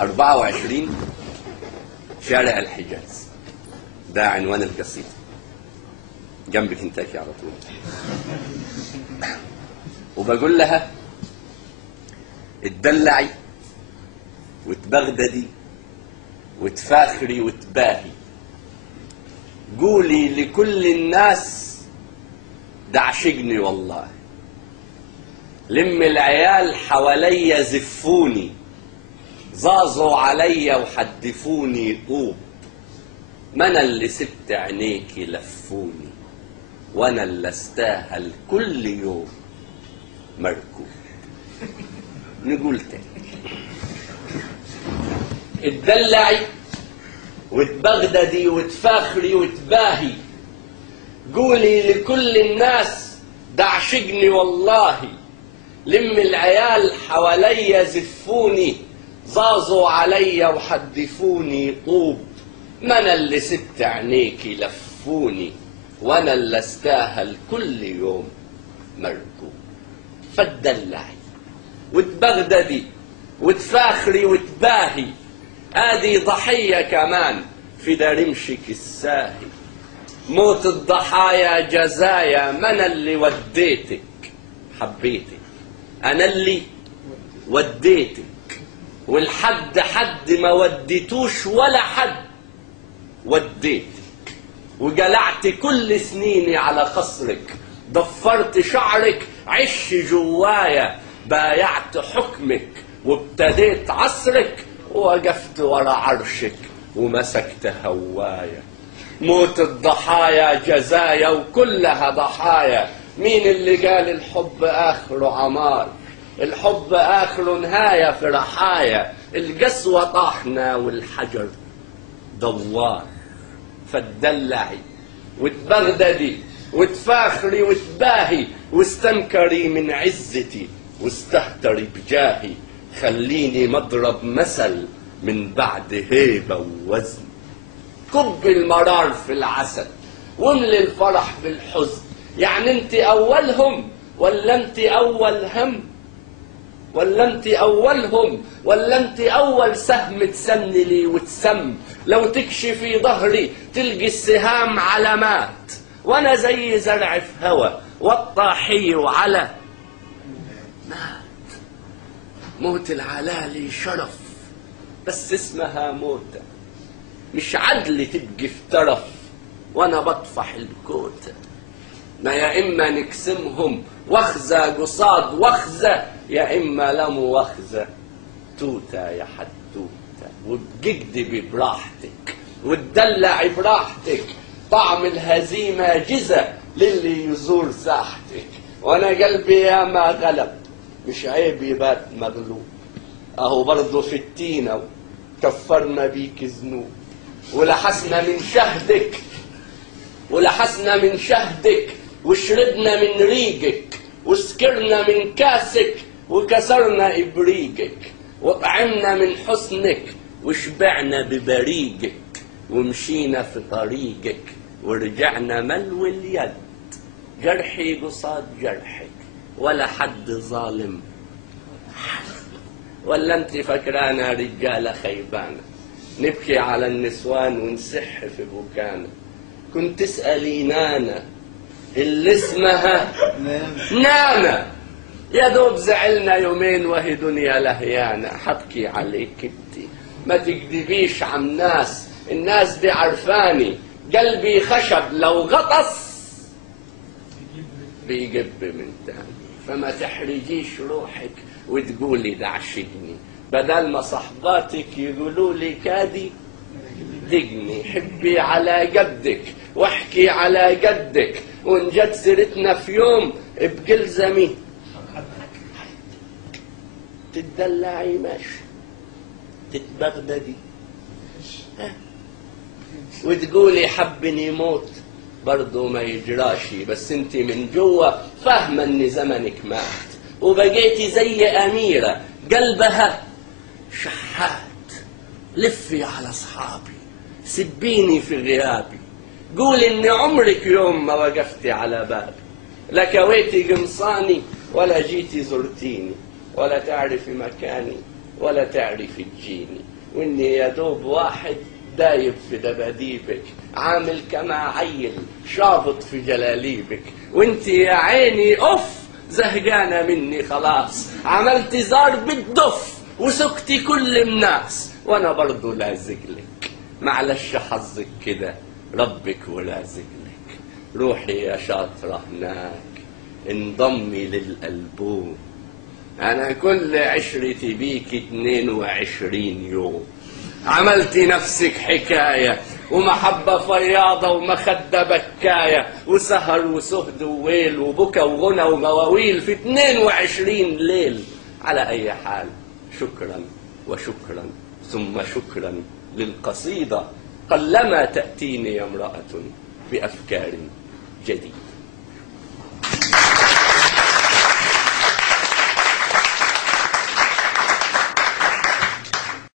24 شارع الحجاز، ده عنوان القصيدة، جنب كنتاكي على طول. وبقول لها اتدلعي وتبغددي وتفاخري وتباهي، قولي لكل الناس ده عشقني والله، لم العيال حواليا زفوني، زازوا عليا وحدفوني طوب، ما انا اللي سبت عينيكي لفوني، وانا اللي استاهل كل يوم مركوب. نقول تاني، اتدلعي وتبغددي وتفاخري وتباهي، قولي لكل الناس ده عشقني والله، لم العيال حواليا زفوني، زازوا عليا وحدفوني طوب، ما انا اللي سبت عينيكي لفوني، وانا اللي استاهل كل يوم مركوب. فتدلعي وتبغددي وتفاخري وتباهي، ادي ضحية كمان في درمشك الساهي، موت الضحايا جزايا، ما انا اللي وديتك حبيتك، انا اللي وديتك، والحد حد ما وديتوش ولا حد وديتك، وجلعت كل سنيني على قصرك، ضفرت شعرك عش جوايا، بايعت حكمك وابتديت عصرك، ووقفت ورا عرشك ومسكت هوايا. موت الضحايا جزايا وكلها ضحايا، مين اللي قال الحب آخره عمار؟ الحب آخره نهاية في رحايا، القسوة طاحنا والحجر دوار. فتدلعي وتبغددي وتفاخري وتباهي، واستنكري من عزتي واستهتري بجاهي، خليني مضرب مثل من بعد هيبة ووزن، كب المرار في العسل واملي الفرح بالحزن، يعني انت اولهم ولا انت اول هم؟ ولا انت اولهم ولا انت اول سهم تسنلي وتسم؟ لو تكشفي ظهري تلقي السهام علامات، وانا زي زرع في هوا والطاحي وعلى مات. موت العلالي شرف بس اسمها موتة، مش عدل تبقي في ترف وانا بطفح الكوتة. ما يا اما نقسمهم واخذة قصاد واخذة، يا اما لا مؤاخذة توتة يا حدوتة. وبجدبي براحتك وتدلعي براحتك، طعم الهزيمة جزة للي يزور ساحتك، وانا قلبي يا ما غلب مش عيب يبات مغلوب، اهو برضه في التينة كفرنا بيك ذنوب، ولحسنا من شهدك ولحسنا من شهدك، وشربنا من ريقك وسكرنا من كاسك، وكسرنا إبريقك وطعمنا من حسنك، وشبعنا ببريقك، ومشينا في طريقك، ورجعنا ملو اليد، جرحي قصاد جرحك ولا حد ظالم. ولا انت فكرانا رجالة خيبانة نبكي على النسوان ونسح في بكانا؟ كنت تسألي نانا اللي اسمها نانا، يا دوب زعلنا يومين وهي دنيا لهيانة. حبكي عليك انت ما تكذبيش عن ناس، الناس دي عرفاني، قلبي خشب لو غطس بيجب من تاني، فما تحرجيش روحك وتقولي ده عشقني، بدل ما صحباتك يقولوا لي كادي دقني. حبي على قدك واحكي على قدك، وان جت سيرتنا في يوم بقل زمي تتدلعي ماشي، تتبغددي وتقولي حبني موت برضو ما يجراشي، بس انت من جوا فاهمة ان زمنك مات، وبقيتي زي أميرة قلبها شحات. لفي على أصحابي سبيني في غيابي، قول إن عمرك يوم ما وقفتي على بابي، لا كويتي قمصاني ولا جيتي زرتيني، ولا تعرفي مكاني ولا تعرف تجيني، واني يا دوب واحد دايب في دباديبك، عامل كما عيل شابط في جلاليبك، وانت يا عيني اوف زهقانة مني خلاص، عملت زار بالدف وسكتي كل الناس، وانا برضو لازق لك، معلش حظك كده ربك ولازق لك. روحي يا شاطرة هناك انضمي للألبوم، انا كل عشرتي بيك 22 يوم، عملتي نفسك حكاية ومحبة فياضة ومخدة بكاية وسهر وسهد وويل وبكى وغنى ومواويل في 22 ليل. على أي حال شكرا وشكرا ثم شكرا للقصيدة، قلما تأتيني امرأة بأفكار جديدة.